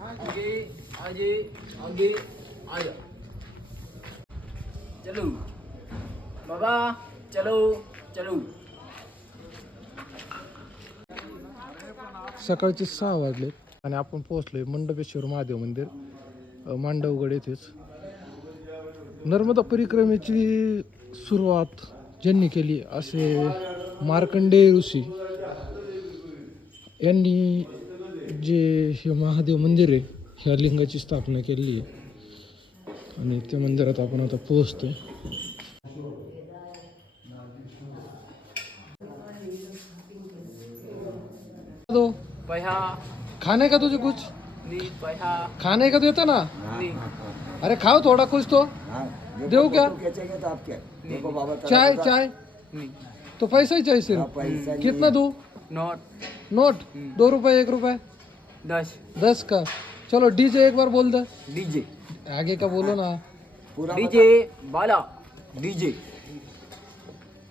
आगे आगे आगे चलो। बाबा चलो चलो। सकाळचे सहा वाजले आणि आपण पोहोचलोय मंडपेश्वर महादेव मंदिर मांडवगड येथेच. नर्मदा परिक्रमेची सुरुवात ज्यांनी केली असे मार्कंडेय ऋषी यांनी जे हे महादेव मंदिर आहे ह्या लिंगाची स्थापना केली आहे. आणि त्या मंदिरात आपण आता पोहोचतोय दो. पैहा खाने का तुझे कुछ? खाने का देता ना? नी अरे खाओ थोड़ा कुछ तो. देऊ क्या? बेचेंगे तो आप क्या देखो बाबा चला चाय चाय. तो पैसा ही चाहिए सिर्फ. कितना दो? नॉट. नोट? दो रुपए एक रुपए? दस। दस का? चलो डीजे एक बार बोल दे। डीजे। आगे का बोलो ना। पूरा डीजे बाला। डीजे।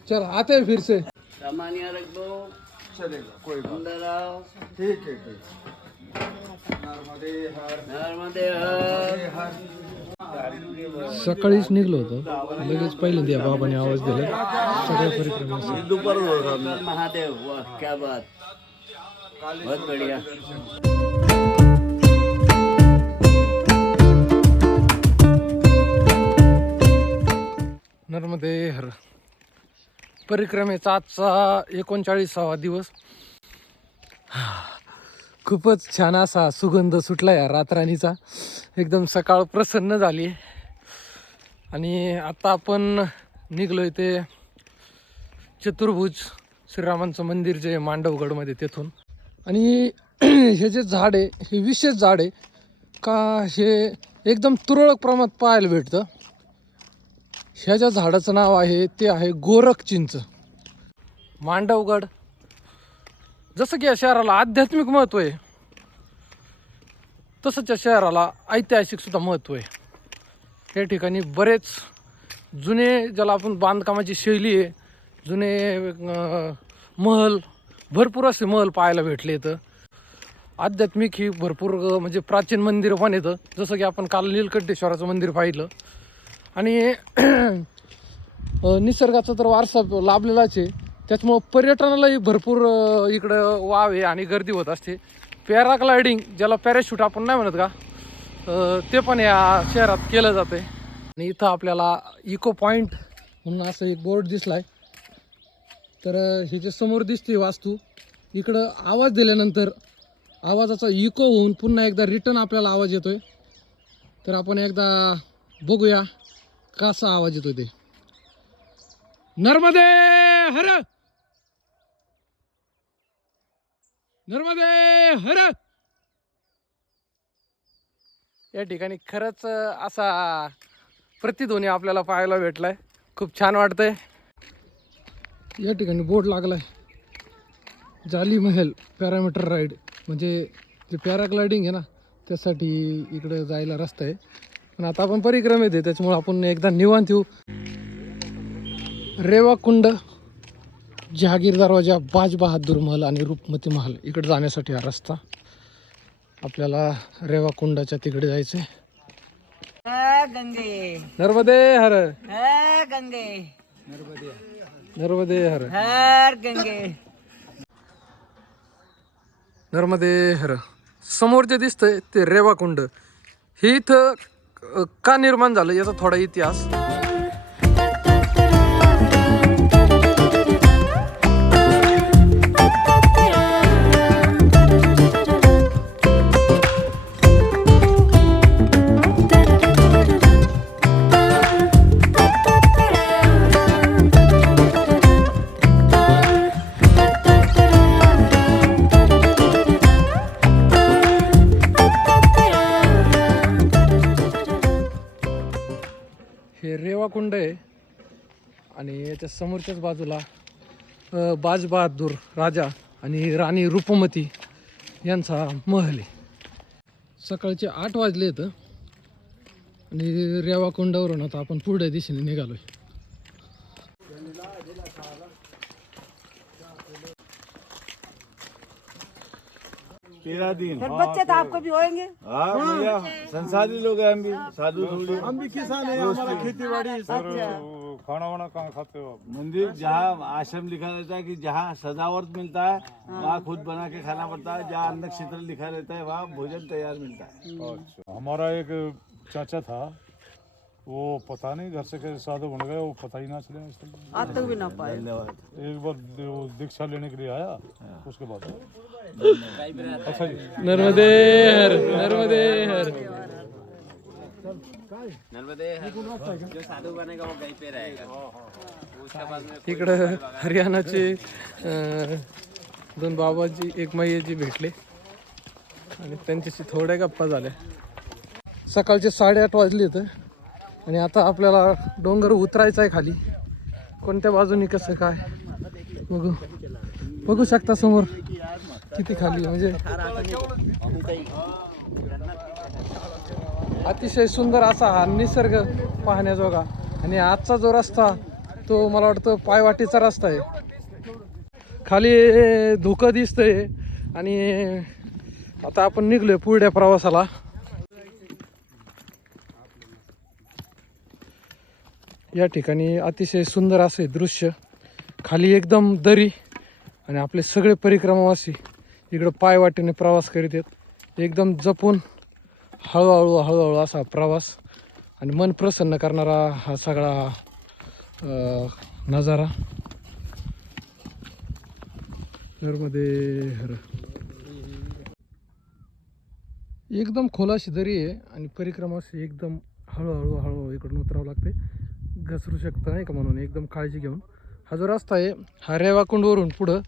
चल आते हैं फिर से। सामान यहाँ रख। दो चलेगा कोई बात अंदर आओ। ठीक है ठीक नर्मदे हर। नर्मदे हर। सकाळीच निघलो होतो. लगेच पहिल्यांदा या बाबाने आवाज़ दिला. सगळ्या परिक्रमेसाठी हर महादेव वाह क्या बात. बहुत बढ़िया. नर्मदे हर परिक्रमेचा आजचा एकोणचाळीसावा दिवस. खूपच छान असा सुगंध सुटला या रातराणीचा. एकदम सकाळ प्रसन्न झाली. आणि आता आपण निघलोय ते चतुर्भुज श्रीरामांचं मंदिर जे मांडवगडमध्ये तेथून. आणि हे जे झाड आहे हे विशेष झाड आहे का हे एकदम तुरळक प्रमाणात पाहायला भेटतं. ह्या ज्या झाडाचं नाव आहे ते आहे गोरख चिंच. मांडवगड. जसं की या शहराला आध्यात्मिक महत्त्व आहे तसंच या शहराला ऐतिहासिक सुद्धा महत्त्व आहे. या ठिकाणी बरेच जुने ज्याला आपण बांधकामाची शैली आहे जुने महल भरपूर असे महल पाहायला भेटले इथं. आध्यात्मिक ही भरपूर म्हणजे प्राचीन मंदिरं पण येतं जसं की आपण काल नीलकंठेश्वराचं मंदिर पाहिलं. आणि निसर्गाचा तर वारसा लाभलेलाच आहे. त्याच्यामुळं पर्यटनालाही भरपूर इकडं वाव आहे आणि गर्दी होत असते. पॅराग्लायडिंग ज्याला पॅराशूट आपण नाही म्हणत का ते पण या शहरात केलं जातं आहे आणि इथं आपल्याला इको पॉईंट म्हणून असं एक बोर्ड दिसलाय. तर ह्याच्या हे जे समोर दिसते वास्तू इकडं आवाज दिल्यानंतर आवाजाचा इको होऊन पुन्हा एकदा रिटर्न आपल्याला आवाज येतोय. तर आपण एकदा बघूया. कसा आवाज येतो ते? नर्मदे हर! नर्मदे हर! या ठिकाणी खरंच असा प्रतिध्वनी आपल्याला पाहायला भेटलाय. खूप छान वाटतंय. या ठिकाणी बोर्ड लागलाय. जाली महल पॅरामीटर राईड. म्हणजे जे पॅराग्लायडिंग आहे ना त्यासाठी इकडे जायला रस्ता आहे. पण आता आपण परिक्रम येते त्याच्यामुळे आपण एकदा निवांत येऊ. रेवा कुंड जहागीर दरवाजा बाज बहादूर महल आणि रूपमती महल. इकडे जाण्यासाठी हा रस्ता. आपल्याला रेवा कुंडाच्या तिकडे जायचंय. गंगे नर्मदे हर. गंगे नर्मदे हर. हर गंगे नर्मदे हर. समोर जे दिसतंय ते रेवा कुंड इथं का निर्माण झालं याचा थोडा इतिहास? आणि याच्या समोरच्याच बाजूला अ, बाज बहादूर राजा आणि राणी रूपमती यांचा महल आहे. सकाळचे आठ वाजले आहेत आणि रेवा कुंडावरून आता आपण पुढच्या दिशेने निघालोय. तेरह दिन फिर बच्चे तो आपको भी होएंगे। हाँ भैया संसारी लोग हैं हम भी साधु थोड़ी। हम भी किसान है हमारा खेती बाड़ी खाना वाना कहाँ खाते हो आप मंदिर जहाँ आश्रम लिखा रहता है कि जहाँ सजावट मिलता है वहाँ खुद बना के खाना पड़ता है जहाँ अन्न क्षेत्र लिखा रहता है वहाँ भोजन तैयार मिलता है। अच्छा। हमारा एक चाचा था वो पता नहीं घर से कैसे साधु बन गए वो पता ही ना चले आज तक। भी ना पाए। एक बार वो दीक्षा लेने के लिए आया उसके बाद। अच्छा जी। नर्मदे हर नर्मदे हर इकडं हरियाणाचे दोन बाबाजी एक मैयाजी भेटले. आणि त्यांच्याशी थोड्या गप्पा झाल्या. सकाळचे साडेआठ वाजले तर आणि आता आपल्याला डोंगर उतरायचा आहे खाली. कोणत्या बाजूनी कसं काय? बघू. बघू शकता समोर किती खाली म्हणजे अतिशय सुंदर असा हा निसर्ग पाहण्याजोगा. आणि आजचा जो रस्ता तो मला वाटतं पायवाटीचा रस्ता आहे. खाली धुकं दिसतंय. आणि आता आपण निघलोय पुढ्या प्रवासाला. या ठिकाणी अतिशय सुंदर असे दृश्य. खाली एकदम दरी आणि आपले सगळे परिक्रमावासी इकडं पायवाटेने प्रवास करीत आहेत. एकदम जपून हळूहळू हळूहळू असा प्रवास आणि मन प्रसन्न करणारा हा सगळा नजारा. मध्ये हर. एकदम खोलाशी दरी आहे आणि परिक्रमा अशी एकदम हळूहळू हळूहळू इकडून उतरावं लागते. घसरू शकतं नाही का म्हणून एकदम काळजी घेऊन. हा जो रस्ता आहे हा रेवाकुंडवरून पुढं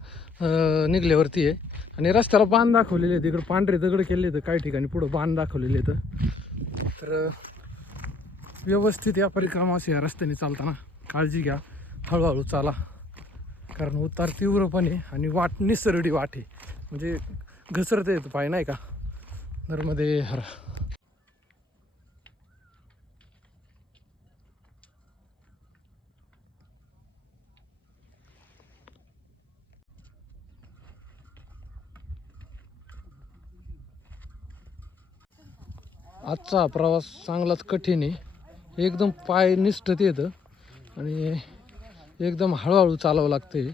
निघल्यावरती आहे. आणि रस्त्याला बांध दाखवलेले आहेत. इकडं पांढरे दगड केले आहेत काही ठिकाणी. पुढं बांध दाखवलेले आहेत. तर व्यवस्थित या परिक्रमा या रस्त्याने चालताना काळजी घ्या. हळूहळू चाला. कारण उतार तीव्रपणे आणि वाट निसरडी वाट आहे. म्हणजे घसरता येतं पाय नाही का? नर्मदे हर. आजचा प्रवास चांगलाच कठीण आहे. एकदम पाय निष्ठत येतं आणि एकदम हळूहळू चालावं लागते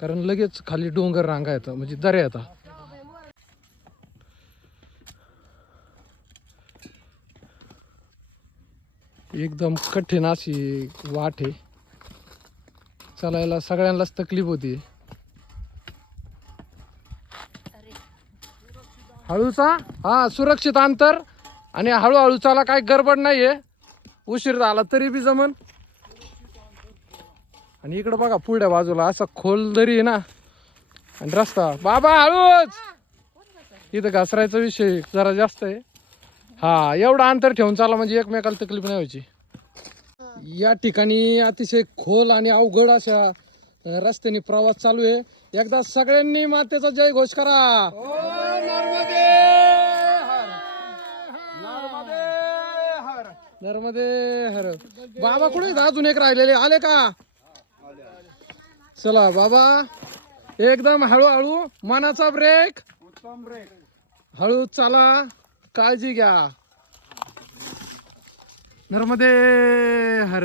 कारण लगेच खाली डोंगर रांगा येतात म्हणजे दऱ्या येतात. एकदम कठीण अशी वाट आहे. चालायला सगळ्यांनाच तकलीफ होती हळूचा हा सुरक्षित अंतर. आणि हळूहळू चाला काही गडबड नाही आहे उशीर झाला तरी बी जमन. आणि इकडं बघा पुढ्या बाजूला असा खोल दरी आहे ना. आणि रस्ता. बाबा हळूच! इथं घासरायचा विषय जरा जास्त आहे. हा एवढं अंतर ठेवून चाला म्हणजे एकमेकाला तकलीफ नाही व्हायची. या ठिकाणी अतिशय खोल आणि अवघड अशा रस्त्याने प्रवास चालू आहे. एकदा सगळ्यांनी मातेचा जय घोष करा. नर्मदे हर बाबा कुठे अजून एक राहिलेले? आले का? चला बाबा. एकदम हळूहळू मनाचा ब्रेक हळू चला काळजी घ्या. नर्मदे हर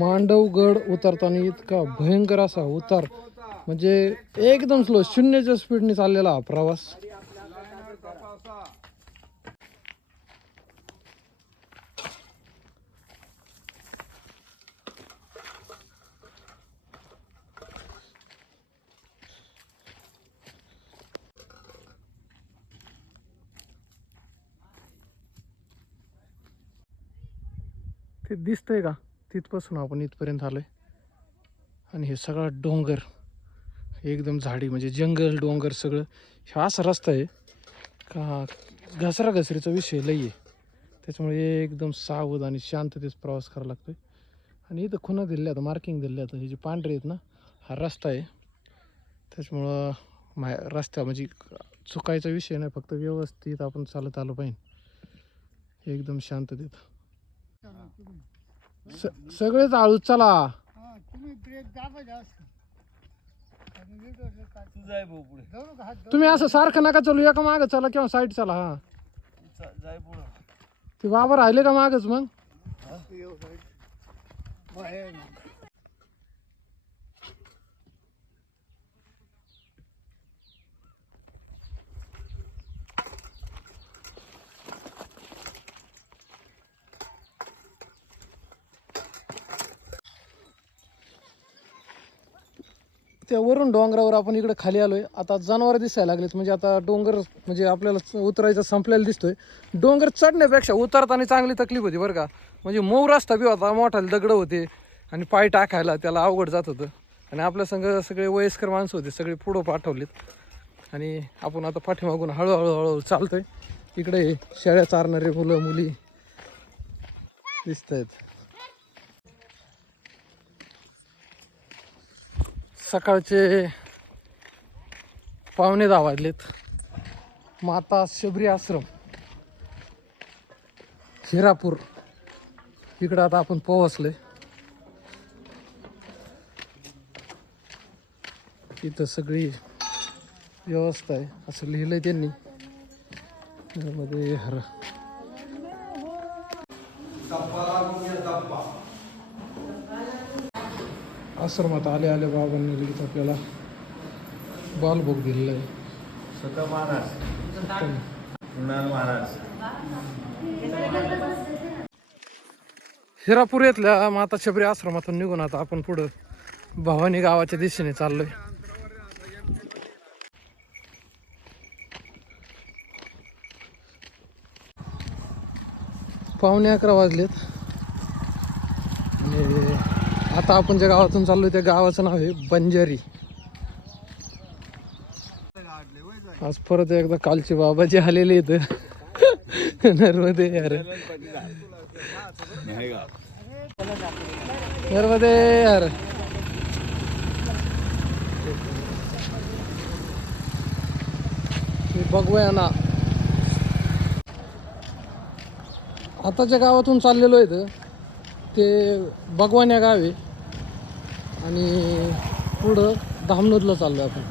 मांडवगड उतरताना इतका भयंकर असा उतार. म्हणजे एकदम स्लो शून्याच्या स्पीडने चाललेला हा प्रवास. ते दिसतंय का? तिथपासून आपण इथपर्यंत आलोय. आणि हे सगळा डोंगर एकदम झाडी म्हणजे जंगल डोंगर सगळं. हा असा रस्ता आहे. का घसरा घसरीचा विषय लई आहे. त्याच्यामुळे एकदम सावध आणि शांततेत प्रवास करावा लागतोय. आणि इथं खुणा दिल्या आता मार्किंग दिल्या आता हे जे पांढरे आहेत ना हा रस्ता आहे. त्याच्यामुळं मा रस्ता म्हणजे चुकायचा विषय नाही फक्त व्यवस्थित आपण चालत आलो पाहिजे. एकदम शांततेत. स- सगळेच आळू चला. तुम्ही ब्रेक दाबा जास्त. जाय भाऊ पुढे. तुम्ही असं सारखं नका चालू एका मागं चला किंवा साईड चला हा. जाय पुढे. ते बाबा राहिले का मागच मग? वरून डोंगरावर आपण इकडे खाली आलोय. आता जनावर दिसायला लागलेत. म्हणजे आता डोंगर म्हणजे आपल्याला उतरायचं संपलेला दिसतोय. डोंगर चढण्यापेक्षा उतरताना चांगली तकलीफ होती बरं का. म्हणजे मऊ रस्ता बी होता मोठाले दगडं होते आणि पाय टाकायला त्याला अवघड जात होतं. आणि आपल्या संग सगळे वयस्कर माणसं होते सगळे पुढं पाठवलेत. आणि आपण आता पाठीमागून हळूहळू हळूहळू चालतोय. इकडे शेळ्या चारणारे मुलं मुली दिसत आहेत सकाळचे पावणे दहा वाजलेत माता शबरी आश्रम. हिरापूर. इकडं आता आपण पोहोचले. इथं सगळी व्यवस्था आहे. असं लिहिलंय त्यांनी. त्यामध्ये हर आश्रमात आले आले बाबांनी लगेच आपल्याला बालभोग दिलेला आहे. स्वतः महाराज. मृणाल महाराज. हिरापूर येथल्या माता शबरी आश्रमातून निघून आता आपण पुढं भवानी गावाच्या दिशेने चाललोय. पावणे अकरा वाजलेत. आता आपण ज्या गावातून चाललो त्या गावाचं नाव आहे बंजारी. आज परत एकदा कालचे बाबा जे आलेले आहेत. नर्मदे यार. नर्मदे यार. बघूया ना. आताच्या गावातून चाललेलो आहे ते भगवान या गाव आहे. आणि पुढं धामनोदला चाललो आपण.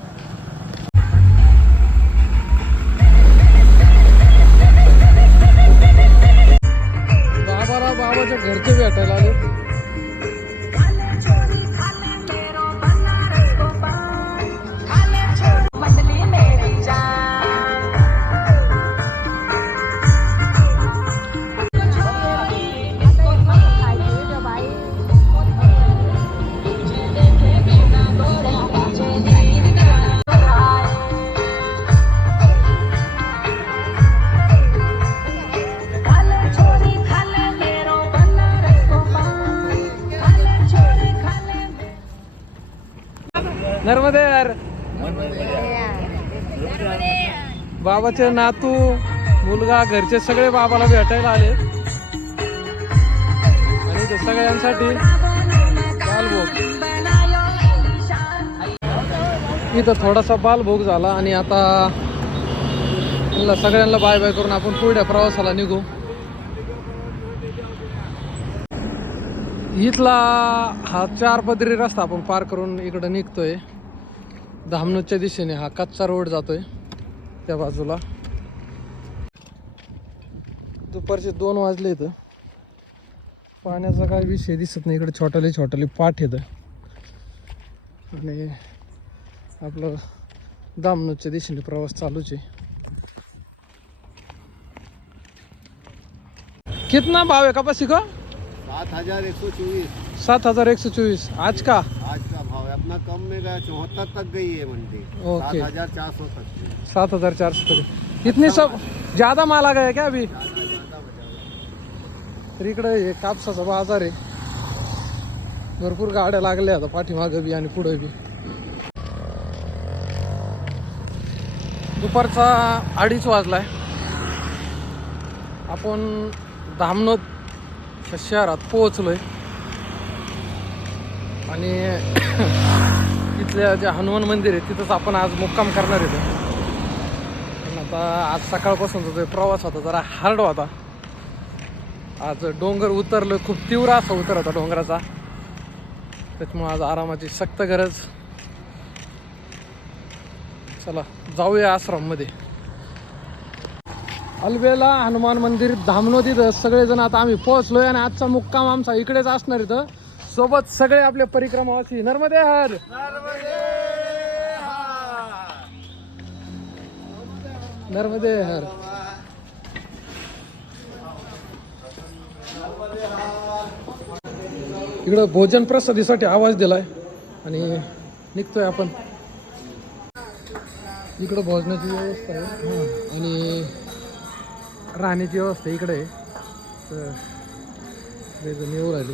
मध्ये यार बाबाचे नातू मुलगा घरचे सगळे बाबाला भेटायला आले. आणि ते सगळ्यांसाठी बालभोग इथं थोडासा बालभोग झाला आणि आता सगळ्यांना बाय बाय करून आपण पुढे प्रवासाला निघू. इथला हा चार पदरी रस्ता आपण पार करून इकडं निघतोय. धामनूच्या दिशेने हा कच्चा रोड जातोय त्या बाजूला. दुपारचे दोन वाजले इथं. पाण्याचा काय विषय दिसत नाही इकडे छोटाले छोटाले पाठ येतं आणि आपलं दामनूच्या दिशेने प्रवास चालूच आहे. कितना भाव है कपासी का सात हजार एक सौ चौबीस सात हजार एक सौ चौबीस आज का? आज का? अपना कम में गया चौहत्तर तक गई है मंडी। ओके। सात हजार चार सौ तक की। सात हजार चार सौ तक। इतनी सब ज्यादा माल आ गया क्या अभी? तर इकडे हे कापसाचा बाजार आहे. भरपूर गाड्या लागल्या आता पाठीमागं बी आणि पुढं बी. दुपारचा अडीच वाजलाय. आपण धामनोद या शहरात पोहोचलोय. आणि इथल्या जे हनुमान मंदिर आहे तिथंच आपण आज मुक्काम करणार आहे पण आता आज सकाळपासूनचा जो प्रवास होता जरा हार्ड होता. आज डोंगर उतरलं खूप तीव्र असा उतर होता डोंगराचा. त्याच्यामुळे आज आरामाची सक्त गरज. चला जाऊया आश्रममध्ये. अलबेला हनुमान मंदिर धामणो तिथं. सगळेजण आता आम्ही पोहोचलोय आणि आजचा मुक्काम आमचा इकडेच असणार इथं. सोबत सगळे आपले परिक्रमावासी. नर्मदे हर! नर्मदे हर! इकडं भोजन प्रसादीसाठी आवाज दिलाय. आणि निघतोय आपण. इकडं भोजनाची व्यवस्था आहे. आणि राहण्याची व्यवस्था इकडे आहे. तर सगळेजण येऊ राहिली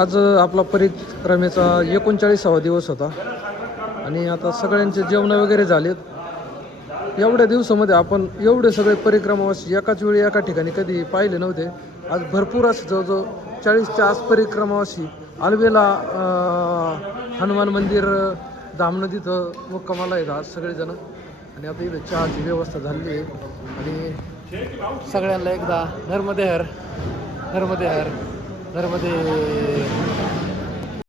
आज आपला परिक्रमेचा एकोणचाळीसावा दिवस होता. आणि आता सगळ्यांचे जेवणं वगैरे झालेत. एवढ्या दिवसामध्ये आपण एवढे सगळे परिक्रमावास एकाच वेळी एका ठिकाणी कधी पाहिले नव्हते. आज भरपूर असं जवळजवळ चाळीसच्या आस परिक्रमावासी आलवेला हनुमान मंदिर धामणं तिथं मुक्कामाला आहेत आज सगळेजण. आणि आता इथं चहाची व्यवस्था झालेली आहे. आणि सगळ्यांना एकदा नर्मदे हर घरमध्ये